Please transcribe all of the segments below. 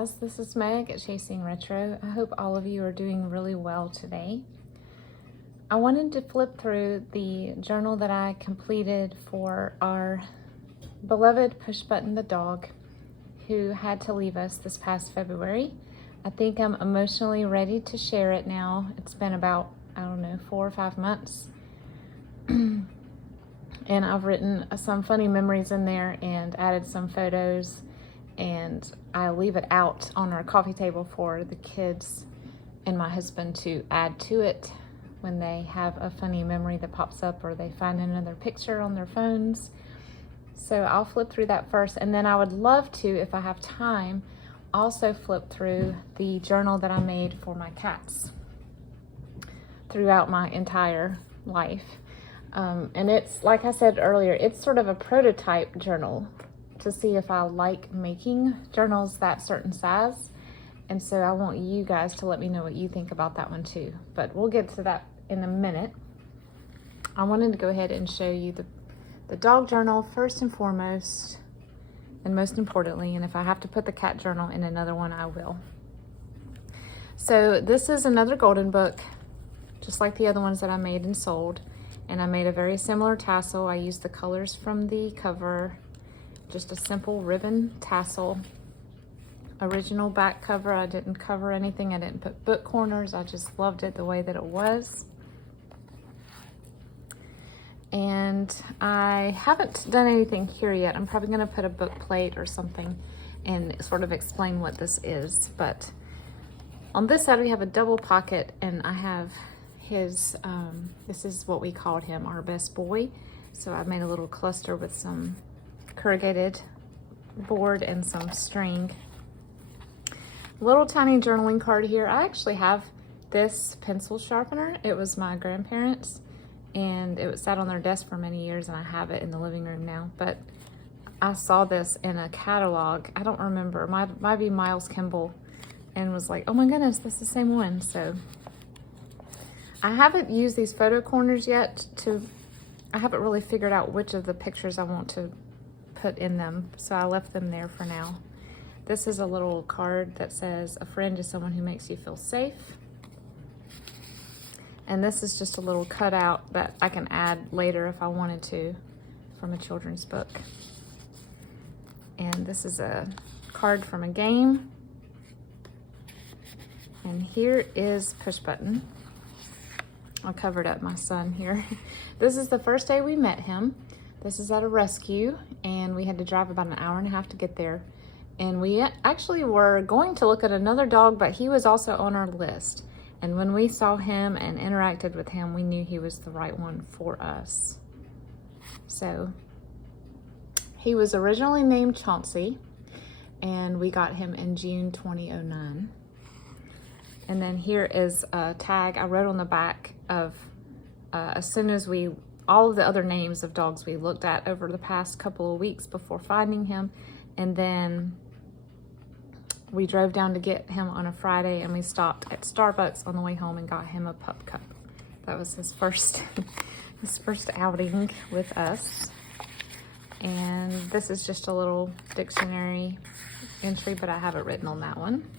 guys, this is Meg at Chasing Retro. I hope all of you are doing really well today. I wanted to flip through the journal that I completed for our beloved Pushbutton the dog who had to leave us this past February. I think I'm emotionally ready to share it now. It's been about, 4 or 5 months. And I've written some funny memories in there and added some photos, and I leave it out on our coffee table for the kids and my husband to add to it when they have a funny memory that pops up or they find another picture on their phones. So I'll flip through that first, and then I would love to, if I have time, also flip through the journal that I made for my cats throughout my entire life. And it's, like I said earlier, it's sort of a prototype journal to see if I like making journals that certain size. And so I want you guys to let me know what you think about that one too. But we'll get to that in a minute. I wanted to go ahead and show you the dog journal first and foremost, and most importantly, and if I have to put the cat journal in another one, I will. So this is another golden book, just like the other ones that I made and sold. And I made a very similar tassel. I used the colors from the cover, just a simple ribbon tassel. Original back cover, I didn't cover anything. I didn't put book corners. I just loved it the way that it was. And I haven't done anything here yet. I'm probably gonna put a book plate or something and sort of explain what this is. But on this side, we have a double pocket, and I have his, this is what we called him, our best boy. So I made a little cluster with some corrugated board and some string. Little tiny journaling card here. I actually have this pencil sharpener. It was my grandparents', and it was sat on their desk for many years, and I have it in the living room now. But I saw this in a catalog. I don't remember, might be Miles Kimball, and was like, oh my goodness, that's the same one. So I haven't used these photo corners yet I haven't really figured out which of the pictures I want to put in them, so I left them there for now. This is a little card that says, a friend is someone who makes you feel safe. And this is just a little cutout that I can add later if I wanted to from a children's book. And this is a card from a game. And here is Pushbutton. I covered up my son here. This is the first day we met him. This is at a rescue, and we had to drive about an hour and a half to get there. And we actually were going to look at another dog, but he was also on our list. And when we saw him and interacted with him, we knew he was the right one for us. So he was originally named Chauncey, and we got him in June 2009. And then here is a tag I wrote on the back of, as soon as all of the other names of dogs we looked at over the past couple of weeks before finding him. And then we drove down to get him on a Friday, and we stopped at Starbucks on the way home and got him a pup cup. That was his first, his first outing with us. And this is just a little dictionary entry, but I have it written on that one.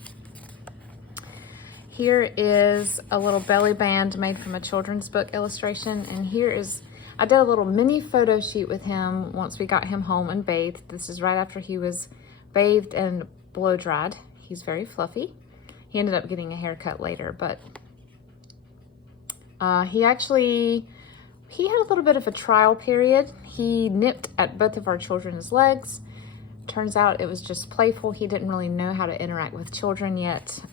Here is a little belly band made from a children's book illustration. And here is, I did a little mini photo shoot with him once we got him home and bathed. This is right after he was bathed and blow dried. He's very fluffy. He ended up getting a haircut later, but he had a little bit of a trial period. He nipped at both of our children's legs. Turns out it was just playful. He didn't really know how to interact with children yet.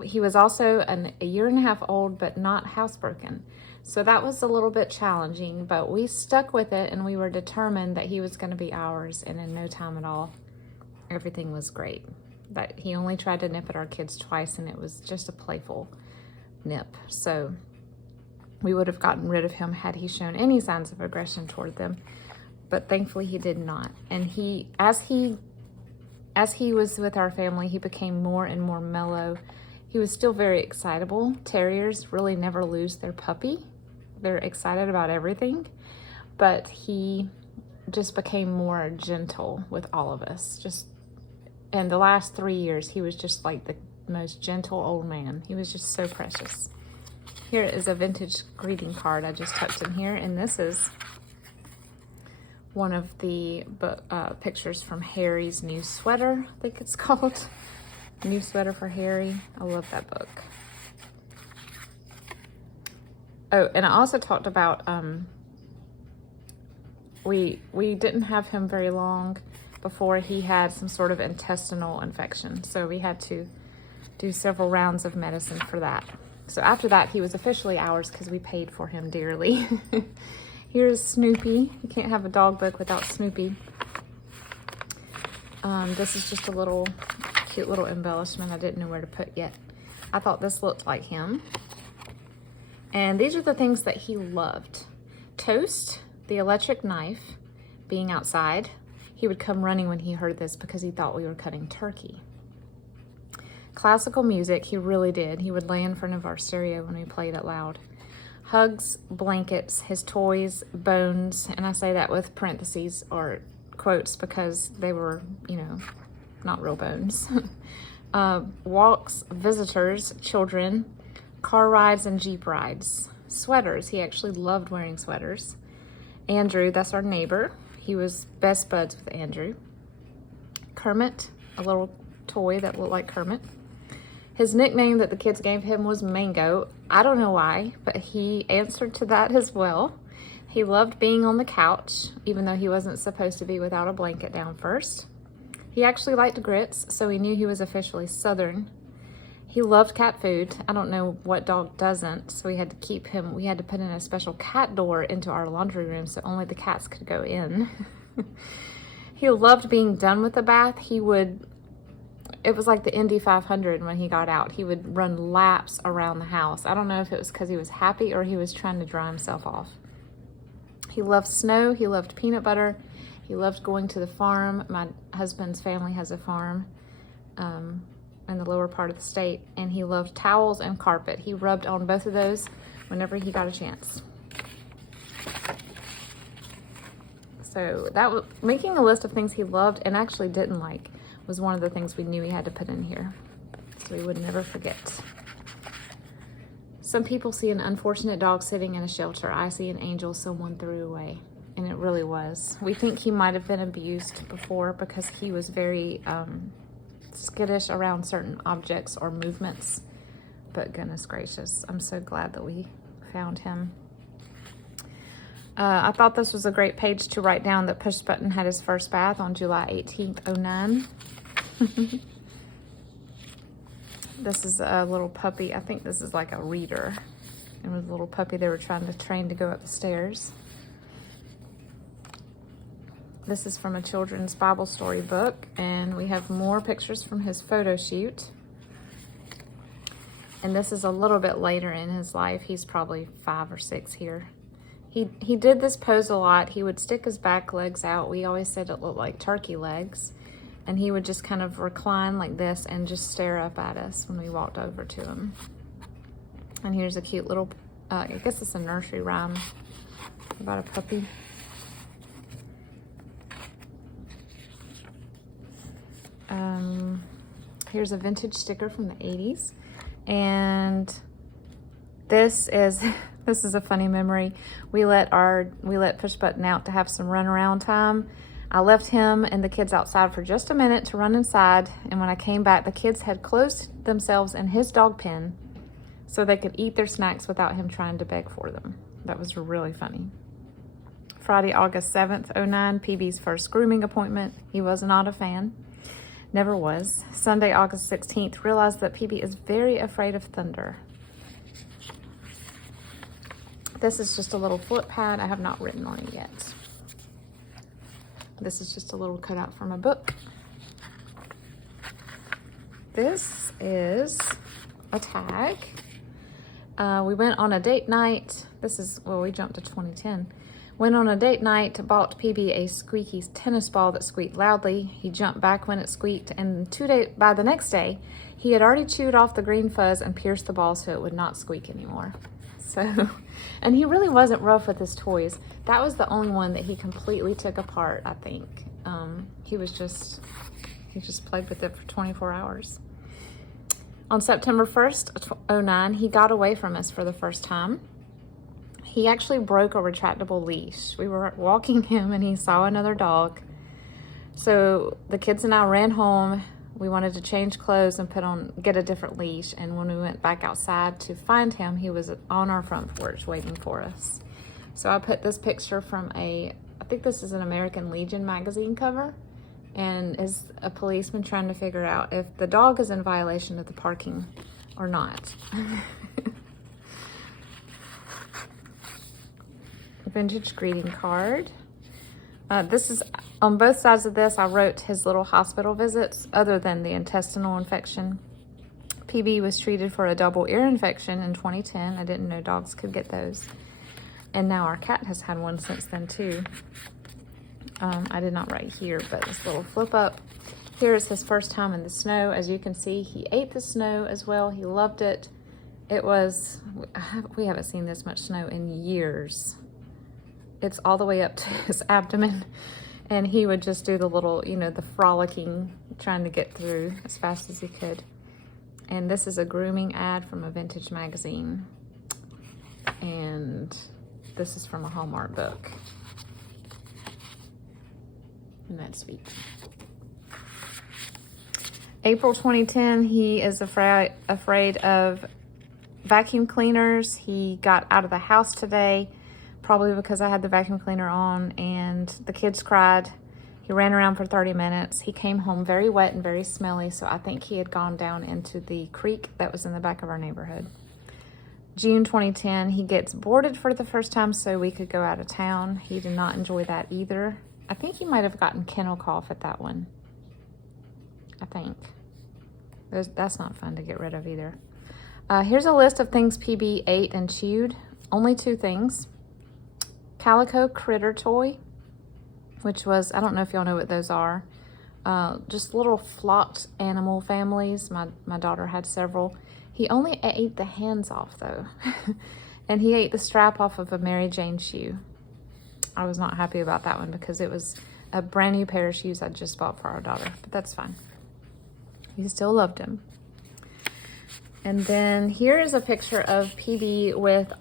He was also a year and a half old, but not housebroken. So that was a little bit challenging, but we stuck with it, and we were determined that he was going to be ours. And in no time at all, everything was great. But he only tried to nip at our kids twice, and it was just a playful nip. So we would have gotten rid of him had he shown any signs of aggression toward them. But thankfully he did not. And as he was with our family, he became more and more mellow. He was still very excitable. Terriers really never lose their puppy. They're excited about everything. But he just became more gentle with all of us. Just And the last 3 years, he was just like the most gentle old man. He was just so precious. Here is a vintage greeting card I just tucked in here, and this is one of the pictures from Harry's new sweater, I think it's called. New sweater for Harry. I love that book. Oh, and I also talked about, we didn't have him very long before he had some sort of intestinal infection. So we had to do several rounds of medicine for that. So after that, he was officially ours because we paid for him dearly. Here's Snoopy. You can't have a dog book without Snoopy. This is just a little cute little embellishment I didn't know where to put yet. I thought this looked like him. And these are the things that he loved. Toast, the electric knife, being outside. He would come running when he heard this because he thought we were cutting turkey. Classical music, he really did. He would lay in front of our stereo when we played it loud. Hugs, blankets, his toys, bones, and I say that with parentheses or quotes because they were, you know, not real bones. Walks, visitors, children, car rides and Jeep rides. Sweaters, he actually loved wearing sweaters. Andrew, that's our neighbor. He was best buds with Andrew. Kermit, a little toy that looked like Kermit. His nickname that the kids gave him was Mango. I don't know why, but he answered to that as well. He loved being on the couch, even though he wasn't supposed to be without a blanket down first. He actually liked grits, so we knew he was officially Southern. He loved cat food. I don't know what dog doesn't, so we had to keep him. We had to put in a special cat door into our laundry room so only the cats could go in. He loved being done with the bath. It was like the Indy 500 when he got out. He would run laps around the house. I don't know if it was because he was happy or he was trying to dry himself off. He loved snow. He loved peanut butter. He loved going to the farm. My husband's family has a farm in the lower part of the state. And he loved towels and carpet. He rubbed on both of those whenever he got a chance. So that was making a list of things he loved and actually didn't like was one of the things we knew we had to put in here so we would never forget. Some people see an unfortunate dog sitting in a shelter. I see an angel someone threw away, and it really was. We think he might have been abused before because he was very skittish around certain objects or movements, but goodness gracious, I'm so glad that we found him. I thought this was a great page to write down that Pushbutton had his first bath on July 18th, 2009. This is a little puppy. I think this is like a reader. It was a little puppy they were trying to train to go up the stairs. This is from a children's Bible story book, and we have more pictures from his photo shoot. And this is a little bit later in his life. He's probably 5 or 6 here. He did this pose a lot. He would stick his back legs out. We always said it looked like turkey legs. And he would just kind of recline like this and just stare up at us when we walked over to him. And here's a cute little, I guess it's a nursery rhyme about a puppy. Here's a vintage sticker from the 80s. And this is a funny memory. We let Pushbutton out to have some runaround time. I left him and the kids outside for just a minute to run inside, and when I came back, the kids had closed themselves in his dog pen so they could eat their snacks without him trying to beg for them. That was really funny. Friday, August 7th, 2009, PB's first grooming appointment. He was not a fan. Never was. Sunday, August 16th, realized that PB is very afraid of thunder. This is just a little flip pad. I have not written on it yet. This is just a little cutout from a book. This is a tag. We went on a date night. We jumped to 2010. Went on a date night, bought PB a squeaky tennis ball that squeaked loudly. He jumped back when it squeaked, and by the next day, he had already chewed off the green fuzz and pierced the ball so it would not squeak anymore. So, and he really wasn't rough with his toys. That was the only one that he completely took apart, I think. He He just played with it for 24 hours. On September 1st, 2009, he got away from us for the first time. He actually broke a retractable leash. We were walking him and he saw another dog. So the kids and I ran home. We wanted to change clothes and get a different leash. And when we went back outside to find him, he was on our front porch waiting for us. So I put this picture from I think this is an American Legion magazine cover, and is a policeman trying to figure out if the dog is in violation of the parking or not. Vintage greeting card. This is, on both sides of this, I wrote his little hospital visits other than the intestinal infection. PB was treated for a double ear infection in 2010. I didn't know dogs could get those. And now our cat has had one since then too. I did not write here, but this little flip up. Here is his first time in the snow. As you can see, he ate the snow as well. He loved it. We haven't seen this much snow in years. It's all the way up to his abdomen, and he would just do the little, the frolicking, trying to get through as fast as he could. And this is a grooming ad from a vintage magazine, and this is from a Hallmark book. And that's sweet. April 2010, he is afraid of vacuum cleaners. He got out of the house today, probably because I had the vacuum cleaner on, and the kids cried. He ran around for 30 minutes. He came home very wet and very smelly, so I think he had gone down into the creek that was in the back of our neighborhood. June 2010, he gets boarded for the first time so we could go out of town. He did not enjoy that either. I think he might have gotten kennel cough at that one. I think. That's not fun to get rid of either. Here's a list of things PB ate and chewed. Only 2 things. Calico critter toy, which was, I don't know if y'all know what those are. Just little flocked animal families. My daughter had several. He only ate the hands off though. And he ate the strap off of a Mary Jane shoe. I was not happy about that one because it was a brand new pair of shoes I just bought for our daughter, but that's fine. He still loved him. And then here is a picture of PB with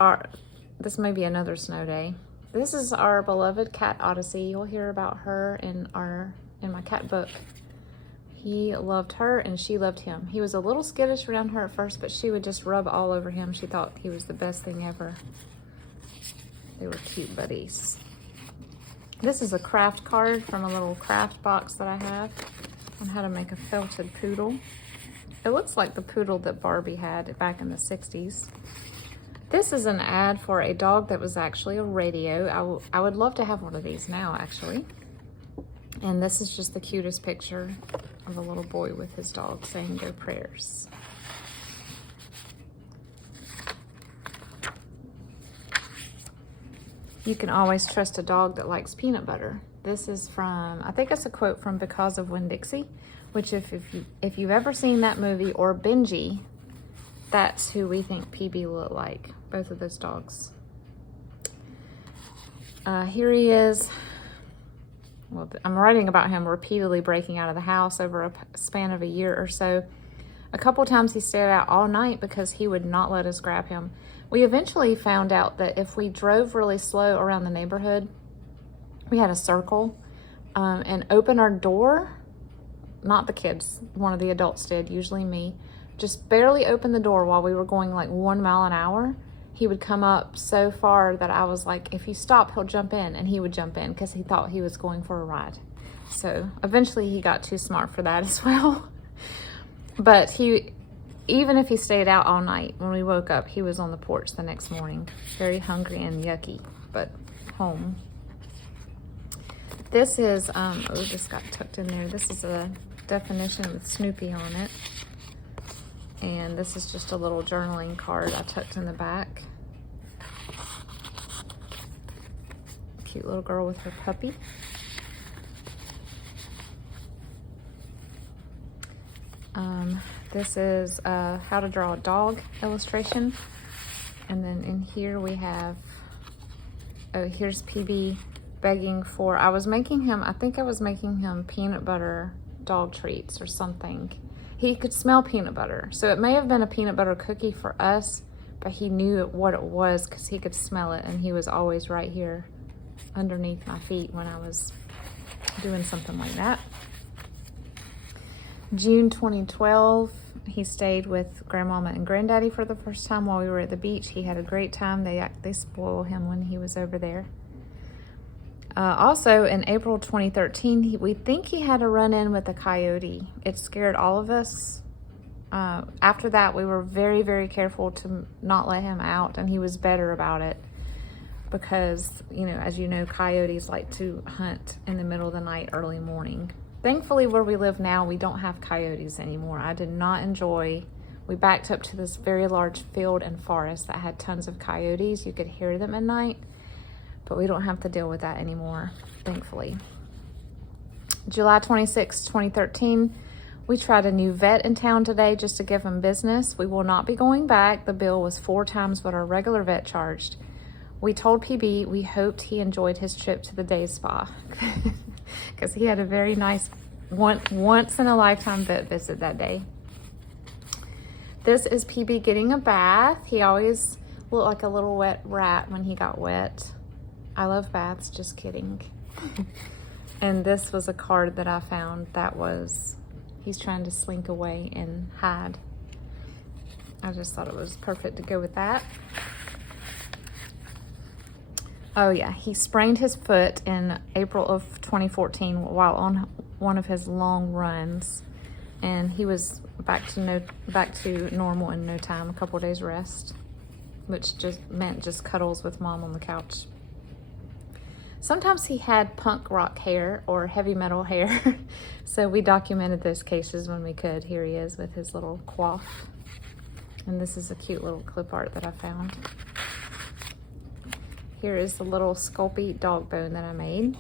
this may be another snow day. This is our beloved cat Odyssey. You'll hear about her in my cat book. He loved her and she loved him. He was a little skittish around her at first, but she would just rub all over him. She thought he was the best thing ever. They were cute buddies. This is a craft card from a little craft box that I have on how to make a felted poodle. It looks like the poodle that Barbie had back in the 60s. This is an ad for a dog that was actually a radio. I would love to have one of these now, actually. And this is just the cutest picture of a little boy with his dog saying their prayers. You can always trust a dog that likes peanut butter. This is from, I think it's a quote from Because of Winn-Dixie, which if you've ever seen that movie, or Benji, that's who we think PB looked like, both of those dogs. Here he is. Well, I'm writing about him repeatedly breaking out of the house over a span of a year or so. A couple times he stayed out all night because he would not let us grab him. We eventually found out that if we drove really slow around the neighborhood, we had a circle, and open our door, not the kids, one of the adults did, usually me, just barely open the door while we were going like 1 mile an hour. He would come up so far that I was like, if you stop, he'll jump in, and he would jump in because he thought he was going for a ride. So eventually he got too smart for that as well. But even if he stayed out all night, when we woke up, he was on the porch the next morning, very hungry and yucky, but home. This is, this got tucked in there. This is a definition with Snoopy on it. And this is just a little journaling card I tucked in the back. Cute little girl with her puppy. This is how to draw a dog illustration. And then in here we have, here's PB begging for, I think I was making him peanut butter dog treats or something. He could smell peanut butter. So it may have been a peanut butter cookie for us, but he knew what it was because he could smell it, and he was always right here underneath my feet when I was doing something like that. June 2012, he stayed with Grandmama and Granddaddy for the first time while we were at the beach. He had a great time. They spoil him when he was over there. Also, in April 2013, we think he had a run-in with a coyote. It scared all of us. After that, we were very, very careful to not let him out, and he was better about it because, you know, as you know, coyotes like to hunt in the middle of the night, early morning. Thankfully, where we live now, we don't have coyotes anymore. I did not enjoy, we backed up to this very large field and forest that had tons of coyotes. You could hear them at night, but we don't have to deal with that anymore, thankfully. July 26, 2013, we tried a new vet in town today just to give him business. We will not be going back. The bill was 4 times what our regular vet charged. We told PB we hoped he enjoyed his trip to the day spa because he had a very nice once in a lifetime vet visit that day. This is PB getting a bath. He always looked like a little wet rat when he got wet. I love baths, just kidding. And this was a card that I found that was, he's trying to slink away and hide. I just thought it was perfect to go with that. Oh yeah, he sprained his foot in April of 2014 while on one of his long runs, and he was back to normal in no time. A couple of days rest, which just meant just cuddles with Mom on the couch. Sometimes he had punk rock hair or heavy metal hair, so we documented those cases when we could. Here he is with his little coif, and this is a cute little clip art that I found. Here is the little Sculpey dog bone that I made.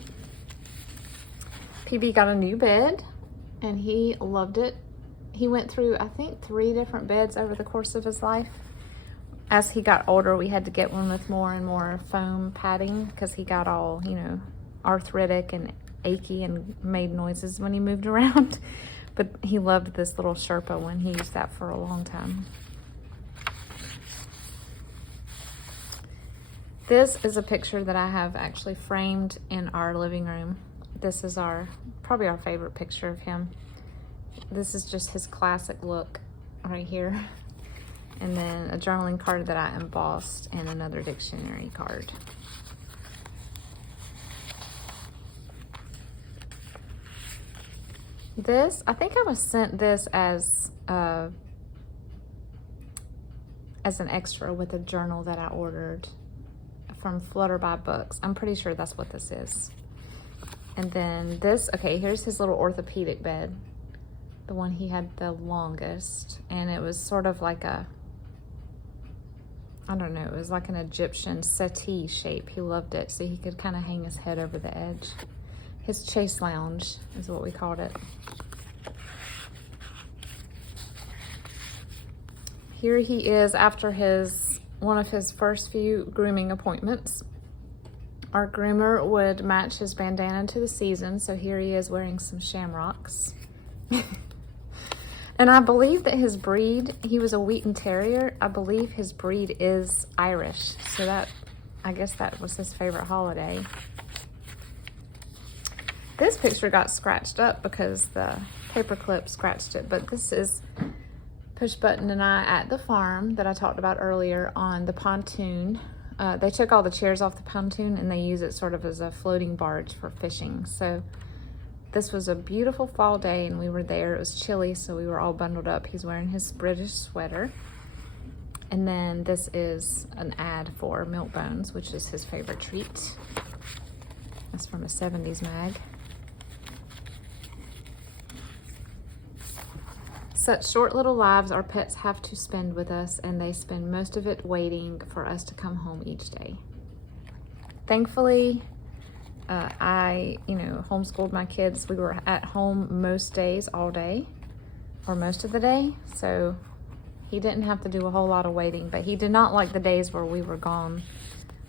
PB got a new bed and he loved it. He went through, I think, 3 different beds over the course of his life. As he got older, we had to get one with more and more foam padding because he got all, you know, arthritic and achy and made noises when he moved around. But he loved this little Sherpa one. He used that for a long time. This is a picture that I have actually framed in our living room. This is probably our favorite picture of him. This is just his classic look right here. And then a journaling card that I embossed and another dictionary card. This, I think I was sent this as an extra with a journal that I ordered from Flutterby Books. I'm pretty sure that's what this is. And then this, okay, here's his little orthopedic bed, the one he had the longest, and it was sort of like a, I don't know, it was like an Egyptian settee shape. He loved it, so he could kind of hang his head over the edge. His chase lounge is what we called it. Here he is after one of his first few grooming appointments. Our groomer would match his bandana to the season, so here he is wearing some shamrocks. And I believe that his breed, he was a Wheaten Terrier. I believe his breed is Irish, so that, I guess that was his favorite holiday. This picture got scratched up because the paperclip scratched it, but this is Pushbutton and I at the farm that I talked about earlier on the pontoon. They took all the chairs off the pontoon and they use it sort of as a floating barge for fishing. So this was a beautiful fall day and we were there. It was chilly, so we were all bundled up. He's wearing his British sweater. And then this is an ad for Milk Bones, which is his favorite treat. That's from a 70s mag. Such short little lives our pets have to spend with us, and they spend most of it waiting for us to come home each day. Thankfully, I homeschooled my kids. We were at home most days, all day, or most of the day, so he didn't have to do a whole lot of waiting, but he did not like the days where we were gone.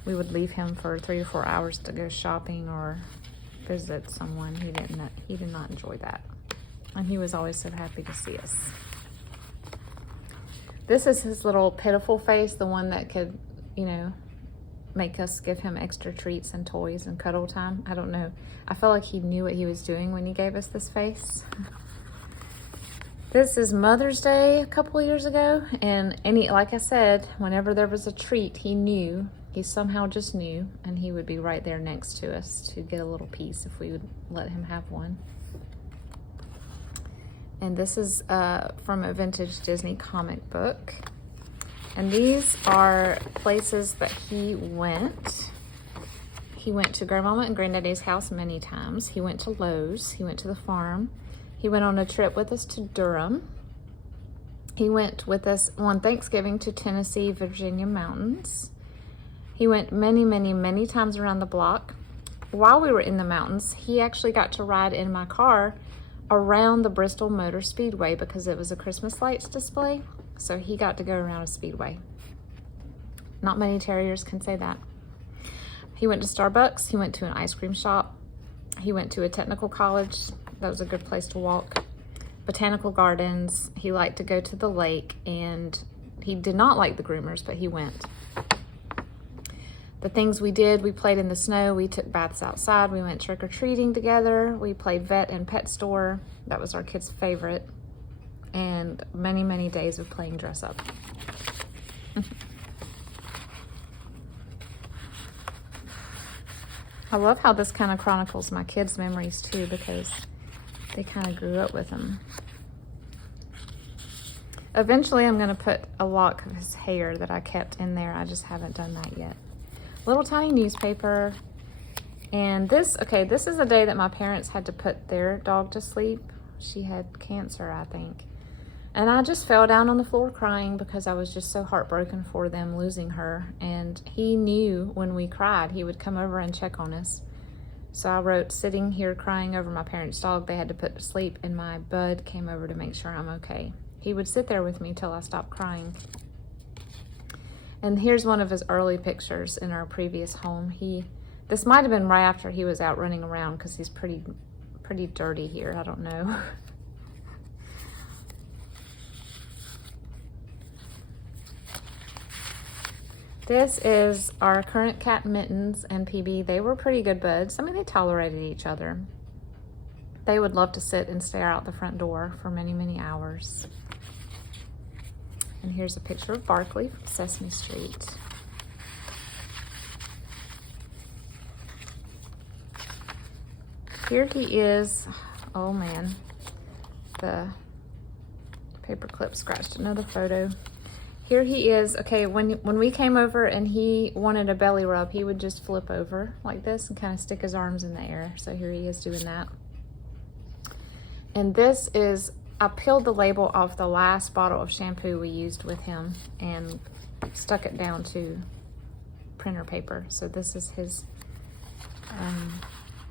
We would leave him for 3 or 4 hours to go shopping or visit someone. He did not enjoy that. And he was always so happy to see us. This is his little pitiful face, the one that could, you know, make us give him extra treats and toys and cuddle time. I don't know. I felt like he knew what he was doing when he gave us this face. This is Mother's Day a couple of years ago, and like I said, whenever there was a treat, he knew. He somehow just knew, and he would be right there next to us to get a little piece if we would let him have one. And this is from a vintage Disney comic book. And these are places that he went. He went to Grandmama and Granddaddy's house many times. He went to Lowe's. He went to the farm. He went on a trip with us to Durham. He went with us on Thanksgiving to Tennessee, Virginia mountains. He went many, many, many times around the block. While we were in the mountains, he actually got to ride in my car around the Bristol Motor Speedway because it was a Christmas lights display. So he got to go around a speedway. Not many terriers can say that. He went to Starbucks. He went to an ice cream shop. He went to a technical college. That was a good place to walk. Botanical gardens. He liked to go to the lake, and he did not like the groomers, but he went. The things we did, we played in the snow. We took baths outside. We went trick-or-treating together. We played vet and pet store. That was our kids' favorite. And many, many days of playing dress up. I love how this kind of chronicles my kids' memories too, because they kind of grew up with them. Eventually I'm going to put a lock of his hair that I kept in there. I just haven't done that yet. Little tiny newspaper. And this is a day that my parents had to put their dog to sleep. She had cancer, I think. And I just fell down on the floor crying because I was just so heartbroken for them losing her. And he knew when we cried, he would come over and check on us. So I wrote, sitting here crying over my parents' dog they had to put to sleep, and my bud came over to make sure I'm okay. He would sit there with me till I stopped crying. And here's one of his early pictures in our previous home. This might have been right after he was out running around because he's pretty dirty here. I don't know. This is our current cat, Mittens and PB. They were pretty good buds. I mean, they tolerated each other. They would love to sit and stare out the front door for many, many hours. And here's a picture of Barkley from Sesame Street. Here he is. Oh man, the paperclip scratched another photo. Here he is. Okay, when we came over and he wanted a belly rub, he would just flip over like this and kind of stick his arms in the air. So here he is doing that. And this is, I peeled the label off the last bottle of shampoo we used with him and stuck it down to printer paper. So this is his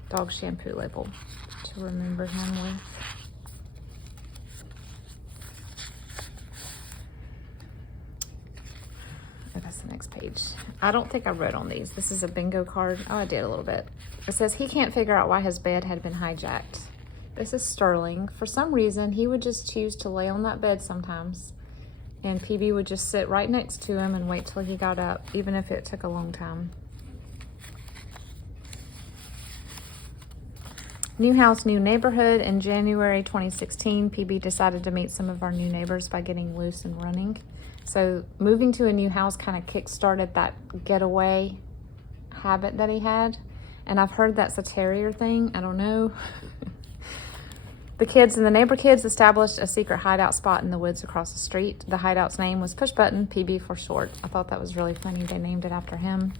dog shampoo label to remember him with. Oh, that's the next page. I don't think I wrote on these. This is a bingo card. Oh, I did a little bit. It says he can't figure out why his bed had been hijacked. This is Sterling. For some reason, he would just choose to lay on that bed sometimes, and PB would just sit right next to him and wait till he got up, even if it took a long time. New house, new neighborhood. In January 2016, PB decided to meet some of our new neighbors by getting loose and running. So moving to a new house kind of kick-started that getaway habit that he had. And I've heard that's a terrier thing. I don't know. The kids and the neighbor kids established a secret hideout spot in the woods across the street. The hideout's name was Pushbutton, PB for short. I thought that was really funny. They named it after him.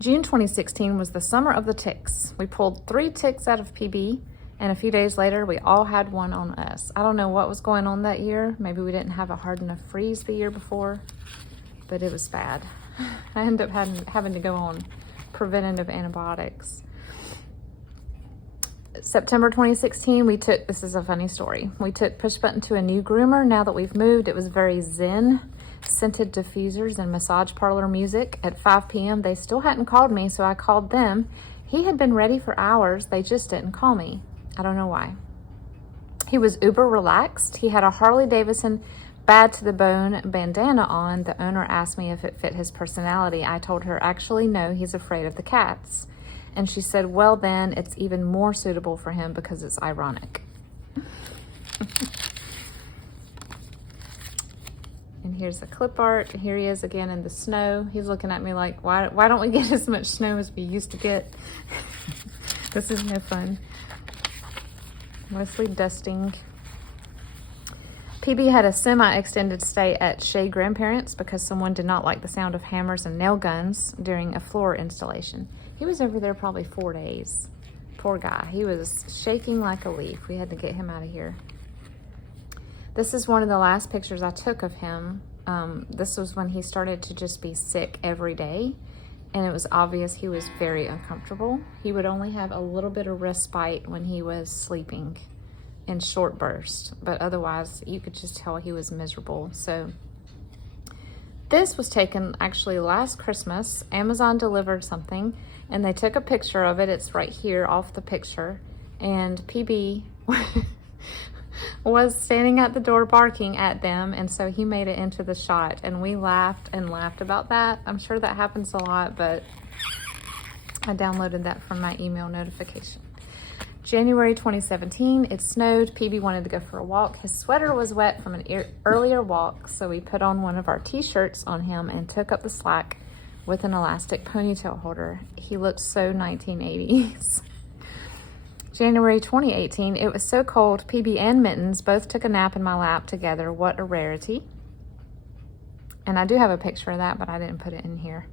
June 2016 was the summer of the ticks. We pulled 3 ticks out of PB, and a few days later, we all had one on us. I don't know what was going on that year. Maybe we didn't have a hard enough freeze the year before, but it was bad. I ended up having to go on preventative antibiotics. September 2016, this is a funny story. We took Pushbutton to a new groomer. Now that we've moved, it was very zen. Scented diffusers and massage parlor music. At 5 p.m., they still hadn't called me, so I called them. He had been ready for hours. They just didn't call me. I don't know why. He was uber relaxed. He had a Harley Davidson bad to the bone bandana on. The owner asked me if it fit his personality. I told her, actually, no, he's afraid of the cats. And she said, well, then it's even more suitable for him because it's ironic. And here's the clip art. Here he is again in the snow. He's looking at me like, why don't we get as much snow as we used to get? This is no fun. Mostly dusting. PB had a semi-extended stay at Shea Grandparents because someone did not like the sound of hammers and nail guns during a floor installation. He was over there probably 4 days. Poor guy. He was shaking like a leaf. We had to get him out of here. This is one of the last pictures I took of him. This was when he started to just be sick every day, and it was obvious he was very uncomfortable. He would only have a little bit of respite when he was sleeping in short bursts, but otherwise you could just tell he was miserable. So this was taken actually last Christmas. Amazon delivered something, and they took a picture of it. It's right here off the picture, and PB was standing at the door barking at them, and so he made it into the shot, and we laughed and laughed about that. I'm sure that happens a lot, but I downloaded that from my email notification. January 2017, it snowed. PB wanted to go for a walk. His sweater was wet from an earlier walk, so we put on one of our t-shirts on him and took up the slack with an elastic ponytail holder. He looked so 1980s. January 2018, it was so cold, PB and Mittens both took a nap in my lap together. What a rarity. And I do have a picture of that, but I didn't put it in here.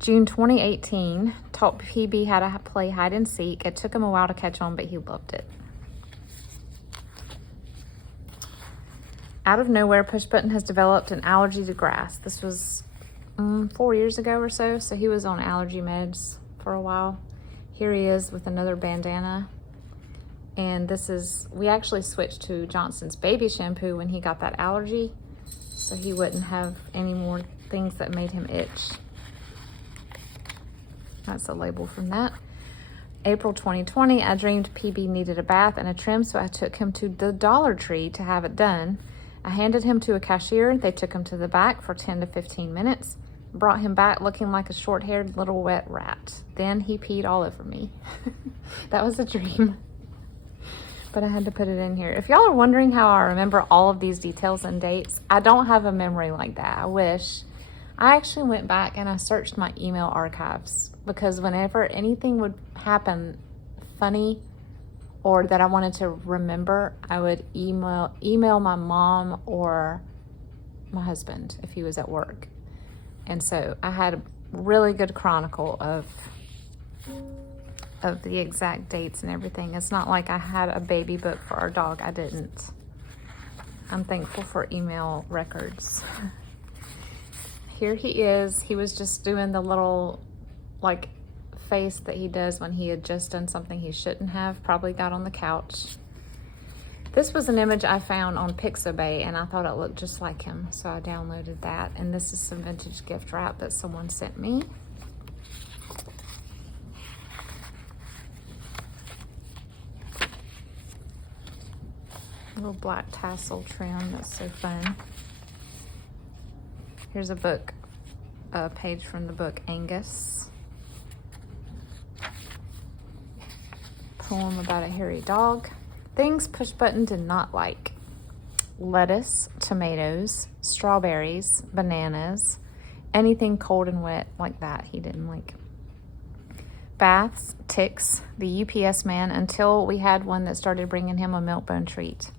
June 2018, taught PB how to play hide and seek. It took him a while to catch on, but he loved it. Out of nowhere, Pushbutton has developed an allergy to grass. This was 4 years ago or so, so he was on allergy meds for a while. Here he is with another bandana. And this is, we actually switched to Johnson's baby shampoo when he got that allergy, so he wouldn't have any more things that made him itch. That's a label from that. April 2020, I dreamed PB needed a bath and a trim, so I took him to the Dollar Tree to have it done. I handed him to a cashier. They took him to the back for 10 to 15 minutes. Brought him back looking like a short-haired little wet rat. Then he peed all over me. That was a dream. But I had to put it in here. If y'all are wondering how I remember all of these details and dates, I don't have a memory like that. I wish. I actually went back and I searched my email archives, because whenever anything would happen funny or that I wanted to remember, I would email my mom or my husband if he was at work. And so I had a really good chronicle of the exact dates and everything. It's not like I had a baby book for our dog. I didn't. I'm thankful for email records. Here he is. He was just doing the little like face that he does when he had just done something he shouldn't have. Probably got on the couch. This was an image I found on Pixabay, and I thought it looked just like him, so I downloaded that. And this is some vintage gift wrap that someone sent me. Little black tassel trim, that's so fun. Here's a book, a page from the book Angus. Poem about a hairy dog. Things Pushbutton did not like: lettuce, tomatoes, strawberries, bananas, anything cold and wet like that he didn't like. Baths, ticks, the UPS man, until we had one that started bringing him a milk-bone treat.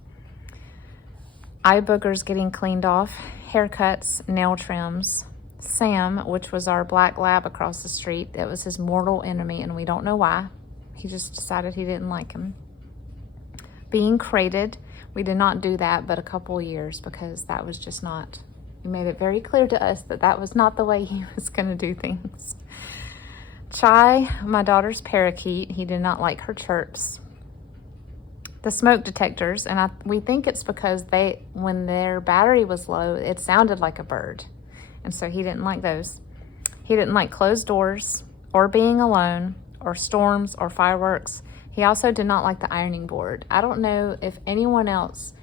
Eye boogers getting cleaned off, haircuts, nail trims. Sam, which was our black lab across the street, that was his mortal enemy, and we don't know why. He just decided he didn't like him. Being crated, we did not do that but a couple years, because that was just not, he made it very clear to us that that was not the way he was going to do things. Chai, my daughter's parakeet, he did not like her chirps. The smoke detectors, and we think it's because when their battery was low, it sounded like a bird, and so he didn't like those. He didn't like closed doors or being alone or storms or fireworks. He also did not like the ironing board. I don't know if anyone else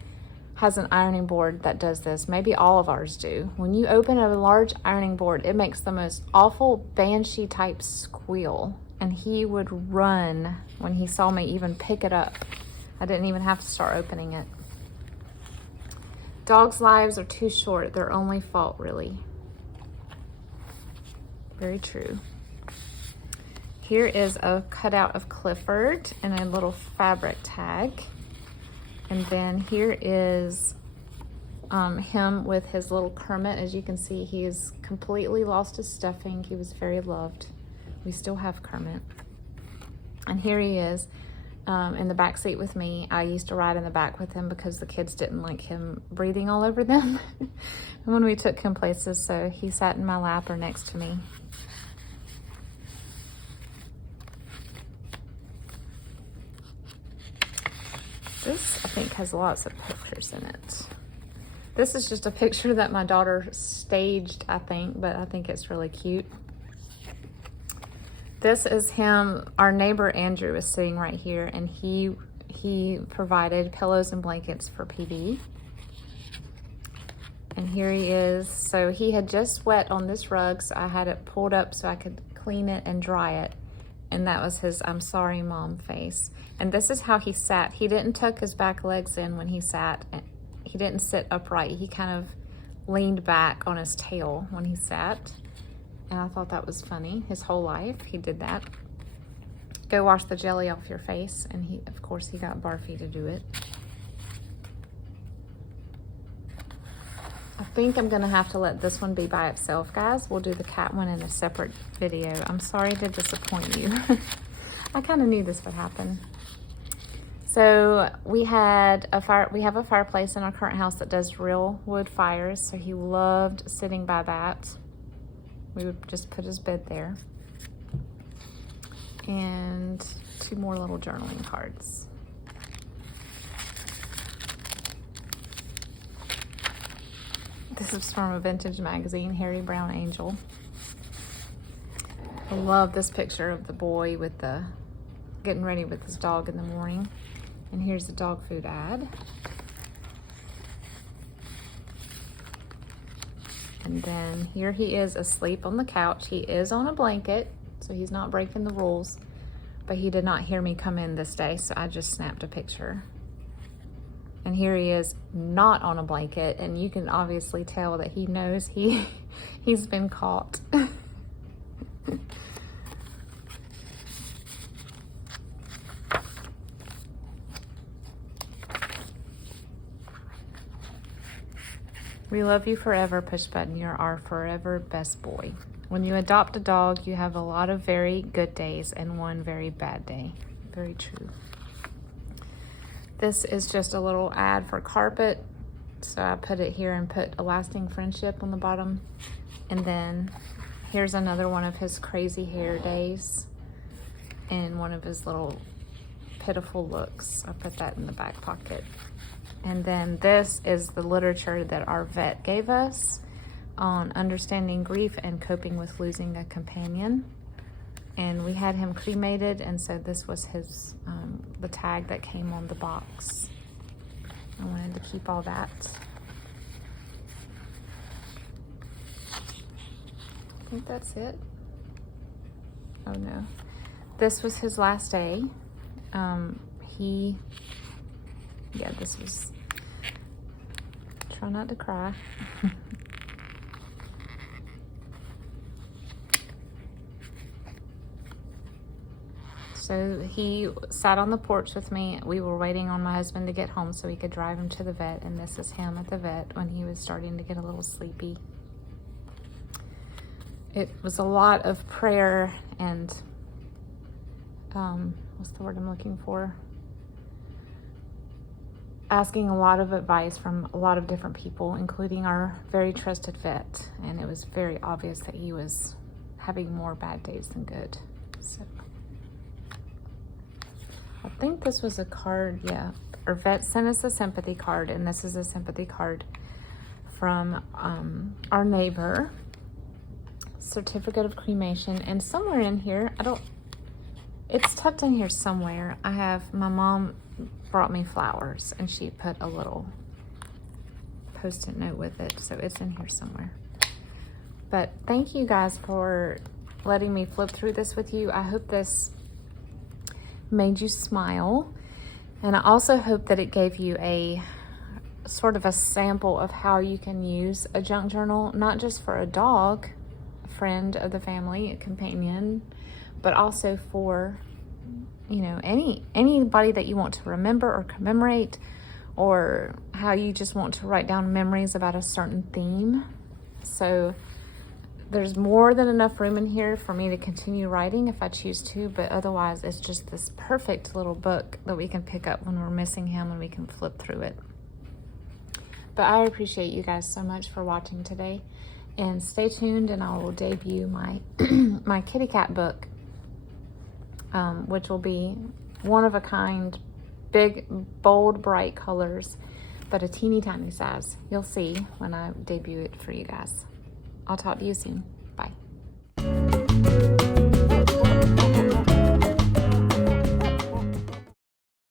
has an ironing board that does this. Maybe all of ours do. When you open a large ironing board, it makes the most awful banshee type squeal. And he would run when he saw me even pick it up. I didn't even have to start opening it. Dogs' lives are too short. Their only fault, really. Very true. Here is a cutout of Clifford and a little fabric tag. And then here is him with his little Kermit. As you can see, he's completely lost his stuffing. He was very loved. We still have Kermit. And here he is in the back seat with me. I used to ride in the back with him because the kids didn't like him breathing all over them when we took him places, so he sat in my lap or next to me. This, I think, has lots of pictures in it. This is just a picture that my daughter staged, I think, but I think it's really cute. This is him. Our neighbor Andrew is sitting right here, and he provided pillows and blankets for PB. And here he is. So he had just sweat on this rug, so I had it pulled up so I could clean it and dry it. And that was his "I'm sorry, Mom" face. And this is how he sat. He didn't tuck his back legs in when he sat. He didn't sit upright. He kind of leaned back on his tail when he sat. And I thought that was funny. His whole life, he did that. Go wash the jelly off your face. And he, of course, he got Barfy to do it. I think I'm gonna have to let this one be by itself, guys. We'll do the cat one in a separate video. I'm sorry to disappoint you. I kind of knew this would happen. So we have a fireplace in our current house that does real wood fires. So he loved sitting by that. We would just put his bed there. And 2 more little journaling cards. This is from a vintage magazine, Harry Brown Angel. I love this picture of the boy with the getting ready with his dog in the morning. And here's the dog food ad. And then here he is asleep on the couch. He is on a blanket, so he's not breaking the rules, but he did not hear me come in this day, so I just snapped a picture. And here he is not on a blanket, and you can obviously tell that he knows he's been caught. We love you forever, Pushbutton. You're our forever best boy. When you adopt a dog, you have a lot of very good days and one very bad day. Very true. This is just a little ad for carpet. So I put it here and put a lasting friendship on the bottom. And then here's another one of his crazy hair days and one of his little pitiful looks. I put that in the back pocket. And then this is the literature that our vet gave us on understanding grief and coping with losing a companion. And we had him cremated, and so this was his the tag that came on the box. I wanted to keep all that. I think that's it. Oh no. This was his last day. Yeah, this was, try not to cry. So he sat on the porch with me. We were waiting on my husband to get home so we could drive him to the vet, and this is him at the vet when he was starting to get a little sleepy. It was a lot of prayer and, what's the word I'm looking for? Asking a lot of advice from a lot of different people, including our very trusted vet. And it was very obvious that he was having more bad days than good. So I think this was a card, yeah. Our vet sent us a sympathy card, and this is a sympathy card from our neighbor. Certificate of cremation, and somewhere in here, It's tucked in here somewhere. My mom brought me flowers and she put a little Post-it note with it, so it's in here somewhere. But thank you guys for letting me flip through this with you. I hope this made you smile, and I also hope that it gave you a sort of a sample of how you can use a junk journal, not just for a dog, a friend of the family, a companion, but also for, you know, anybody that you want to remember or commemorate, or how you just want to write down memories about a certain theme. So there's more than enough room in here for me to continue writing if I choose to, but otherwise it's just this perfect little book that we can pick up when we're missing him and we can flip through it. But I appreciate you guys so much for watching today, and stay tuned and I will debut my my kitty cat book, which will be one of a kind, big, bold, bright colors, but a teeny tiny size. You'll see when I debut it for you guys. I'll talk to you soon. Bye.